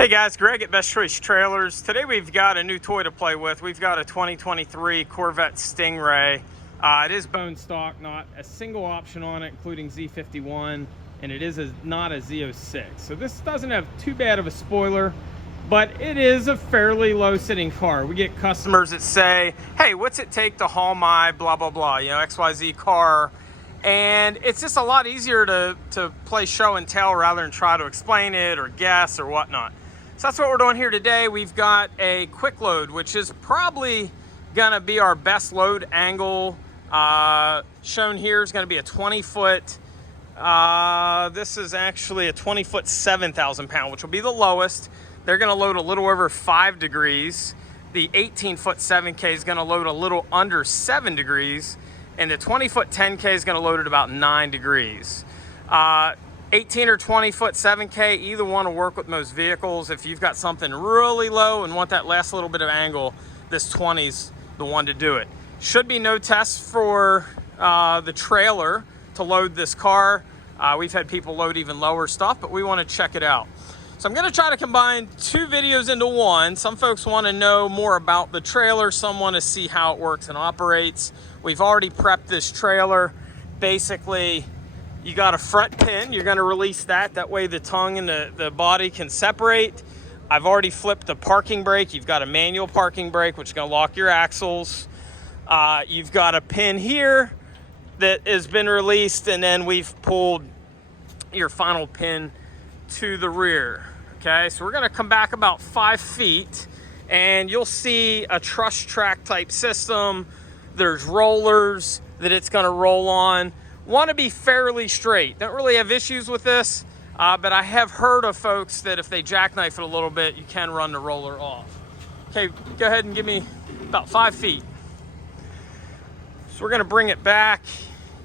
Hey guys, Greg at Best Choice Trailers. Today we've got a new toy to play with. We've got a 2023 Corvette Stingray. It is bone stock, not a single option on it, including Z51, and it is not a Z06. So this doesn't have too bad of a spoiler, but it is a fairly low sitting car. We get customers that say, hey, what's it take to haul my blah, blah, blah, XYZ car? And it's just a lot easier to play show and tell rather than try to explain it or guess or whatnot. So that's what we're doing here today. We've got a quick load, which is probably gonna be our best load angle. Shown here is gonna be a 20 foot. This is actually a 20 foot, 7,000 pound, which will be the lowest. They're gonna load a little over 5 degrees. The 18 foot 7K is gonna load a little under 7 degrees. And the 20 foot 10K is gonna load at about 9 degrees. 18 or 20 foot 7K, either one will work with most vehicles. If you've got something really low and want that last little bit of angle, this 20's the one to do it. Should be no test for the trailer to load this car. We've had people load even lower stuff, but we want to check it out. So I'm gonna try to combine 2 videos into one. Some folks want to know more about the trailer. Some want to see how it works and operates. We've already prepped this trailer. Basically, you got a front pin. You're gonna release that. That way the tongue and the body can separate. I've already flipped the parking brake. You've got a manual parking brake, which is gonna lock your axles. You've got a pin here that has been released, and then we've pulled your final pin to the rear. Okay, so we're gonna come back about 5 feet, and you'll see a truss track type system. There's rollers that it's gonna roll on. Want to be fairly straight. Don't really have issues with this, but I have heard of folks that if they jackknife it a little bit, you can run the roller off. Okay, go ahead and give me about 5 feet. So we're gonna bring it back.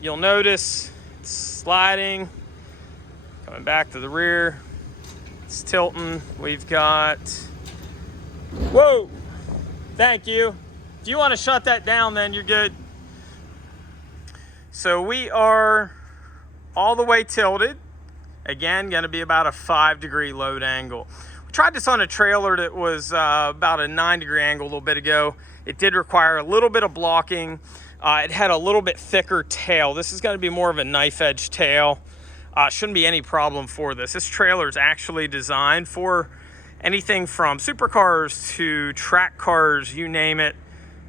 You'll notice it's sliding, coming back to the rear. It's tilting. We've got, whoa, thank you. If you want to shut that down, then you're good. So we are all the way tilted. Again, going to be about a 5 degree load angle. We tried this on a trailer that was about a 9 degree angle a little bit ago. It did require a little bit of blocking. It had a little bit thicker tail. This is going to be more of a knife edge tail. Shouldn't be any problem for this. This trailer is actually designed for anything from supercars to track cars, you name it.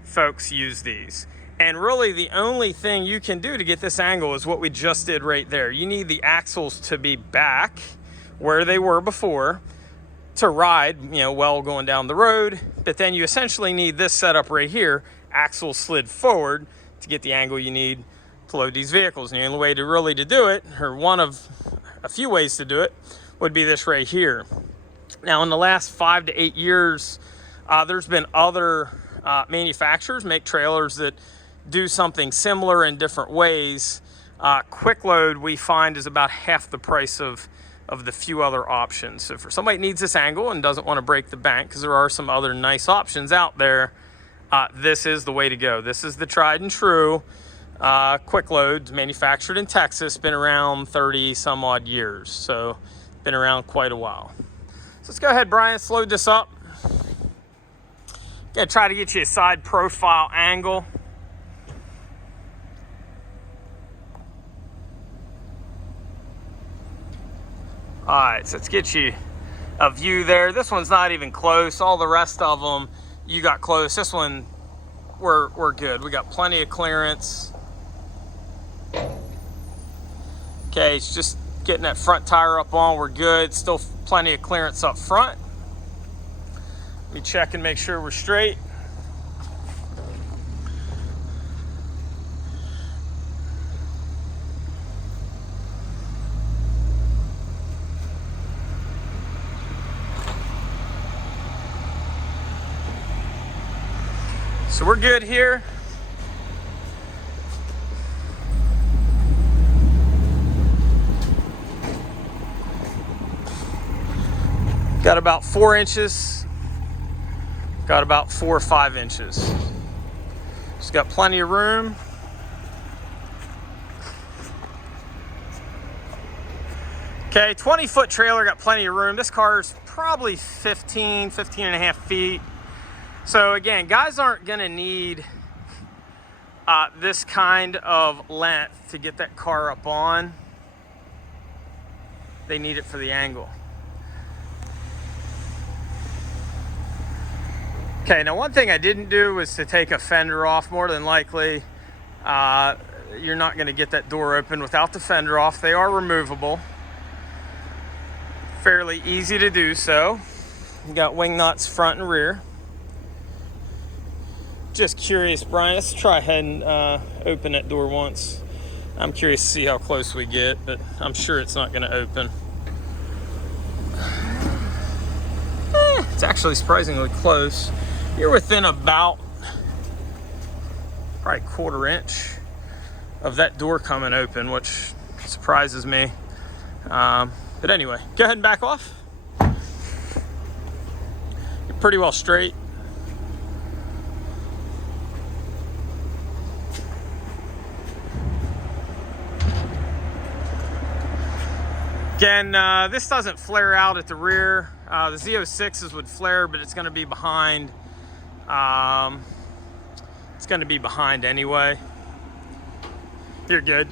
Folks use these. And really the only thing you can do to get this angle is what we just did right there. You need the axles to be back where they were before to ride, well going down the road. But then you essentially need this setup right here, axles slid forward to get the angle you need to load these vehicles. And the only way to do it, or one of a few ways to do it, would be this right here. Now in the last 5 to 8 years, there's been other manufacturers make trailers that do something similar in different ways. Quick load we find is about half the price of the few other options. So for somebody that needs this angle and doesn't want to break the bank, because there are some other nice options out there, this is the way to go. This is the tried and true quick load, manufactured in Texas, been around 30 some odd years. So been around quite a while. So let's go ahead, Brian, let's load this up. Gonna try to get you a side profile angle. All right, so let's get you a view there. This one's not even close. All the rest of them, you got close. This one, we're good. We got plenty of clearance. Okay, it's just getting that front tire up on. We're good. Still plenty of clearance up front. Let me check and make sure we're straight. So we're good here. Got about 4 inches. Got about 4 or 5 inches. Just got plenty of room. Okay, 20-foot trailer, got plenty of room. This car is probably 15 and a half feet. So again, guys aren't gonna need this kind of length to get that car up on. They need it for the angle. Okay, now one thing I didn't do was to take a fender off. More than likely, you're not gonna get that door open without the fender off. They are removable. Fairly easy to do so. You got wing nuts front and rear. Just curious, Brian, let's try ahead and open that door once. I'm curious to see how close we get, but I'm sure it's not gonna open. It's actually surprisingly close. You're within about probably 1/4 inch of that door coming open, which surprises me. But anyway, go ahead and back off. You're pretty well straight. Again, this doesn't flare out at the rear. The Z06s would flare, but it's going to be behind. It's going to be behind anyway. You're good.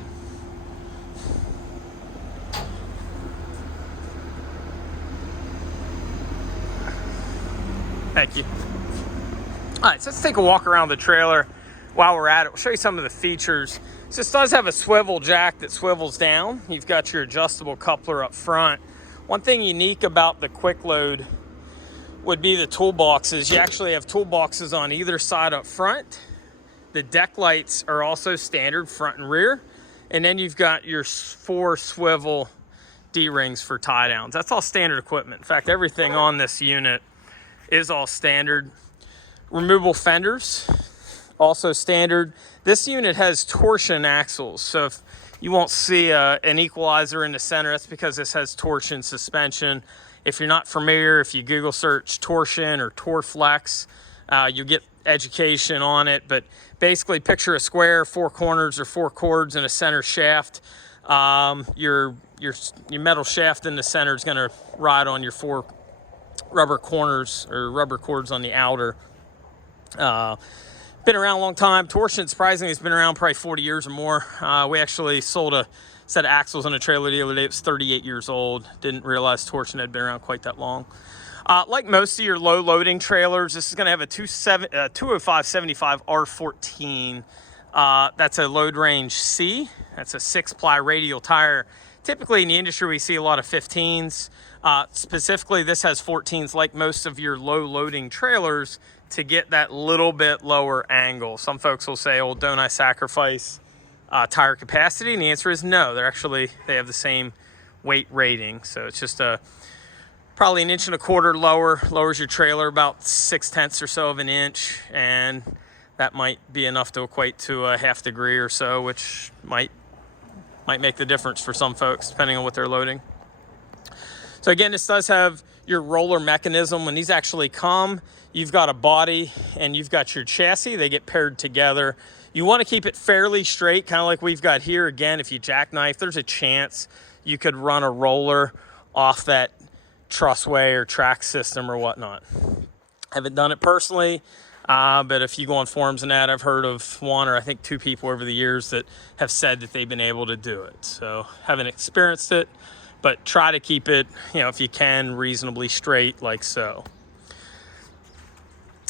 Thank you. All right, so let's take a walk around the trailer. While we're at it, we'll show you some of the features. So this does have a swivel jack that swivels down. You've got your adjustable coupler up front. One thing unique about the Kwik load would be the toolboxes. You actually have toolboxes on either side up front. The deck lights are also standard front and rear. And then you've got your 4 swivel D-rings for tie downs. That's all standard equipment. In fact, everything on this unit is all standard. Removable fenders, also standard. This unit has torsion axles, so if you won't see an equalizer in the center, that's because this has torsion suspension. If you're not familiar, if you Google search torsion or Torflex, you'll get education on it. But basically, picture a square, 4 corners or 4 chords in a center shaft. Your metal shaft in the center is going to ride on your 4 rubber corners or rubber cords on the outer. Been around a long time. Torsion, surprisingly, has been around probably 40 years or more. We actually sold a set of axles on a trailer the other day. It was 38 years old. Didn't realize torsion had been around quite that long. Like most of your low loading trailers, this is going to have a 205/75 R14. That's a load range C. That's a 6-ply radial tire. Typically in the industry, we see a lot of 15s. Specifically, this has 14s like most of your low loading trailers to get that little bit lower angle. Some folks will say, oh, don't I sacrifice tire capacity? And the answer is no. They have the same weight rating. So it's just probably 1.25 inches lower, lowers your trailer about 0.6 or so of an inch. And that might be enough to equate to a 1/2 degree or so, which might make the difference for some folks, depending on what they're loading. So again, this does have your roller mechanism. When these actually come, you've got a body and you've got your chassis. They get paired together. You want to keep it fairly straight, kind of like we've got here. Again, if you jackknife, there's a chance you could run a roller off that trussway or track system or whatnot. Haven't done it personally, but if you go on forums and that, I've heard of 1 or I think 2 people over the years that have said that they've been able to do it. So haven't experienced it, but try to keep it, if you can, reasonably straight like so.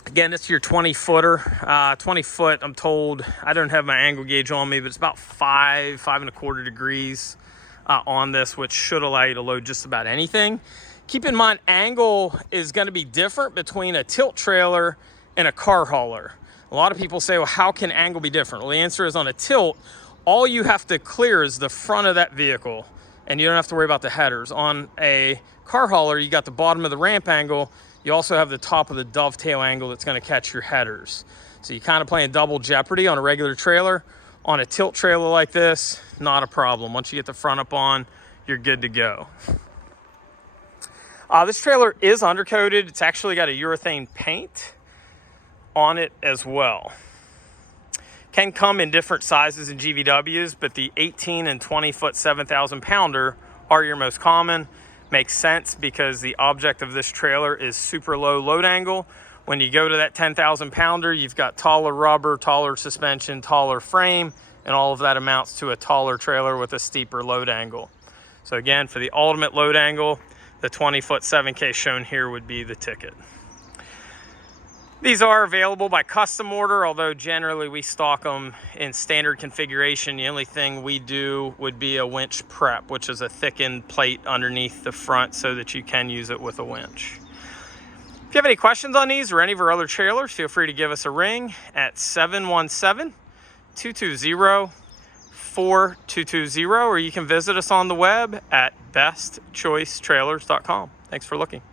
Again, it's your 20-footer. 20 foot, I'm told, I don't have my angle gauge on me, but it's about 5.25 degrees on this, which should allow you to load just about anything. Keep in mind, angle is going to be different between a tilt trailer and a car hauler. A lot of people say, well, how can angle be different? Well, the answer is on a tilt, all you have to clear is the front of that vehicle, and you don't have to worry about the headers. On a car hauler, you got the bottom of the ramp angle. You also have the top of the dovetail angle that's going to catch your headers. So you kind of playing double jeopardy on a regular trailer. On a tilt trailer like this, not a problem. Once you get the front up on, you're good to go. This trailer is undercoated. It's actually got a urethane paint on it as well. Can come in different sizes in GVWs, but the 18 and 20 foot 7,000 pounder are your most common. Makes sense because the object of this trailer is super low load angle. When you go to that 10,000 pounder, you've got taller rubber, taller suspension, taller frame, and all of that amounts to a taller trailer with a steeper load angle. So again, for the ultimate load angle, the 20-foot 7K shown here would be the ticket. These are available by custom order, although generally we stock them in standard configuration. The only thing we do would be a winch prep, which is a thickened plate underneath the front so that you can use it with a winch. If you have any questions on these or any of our other trailers, feel free to give us a ring at 717-220-4220, or you can visit us on the web at bestchoicetrailers.com. Thanks for looking.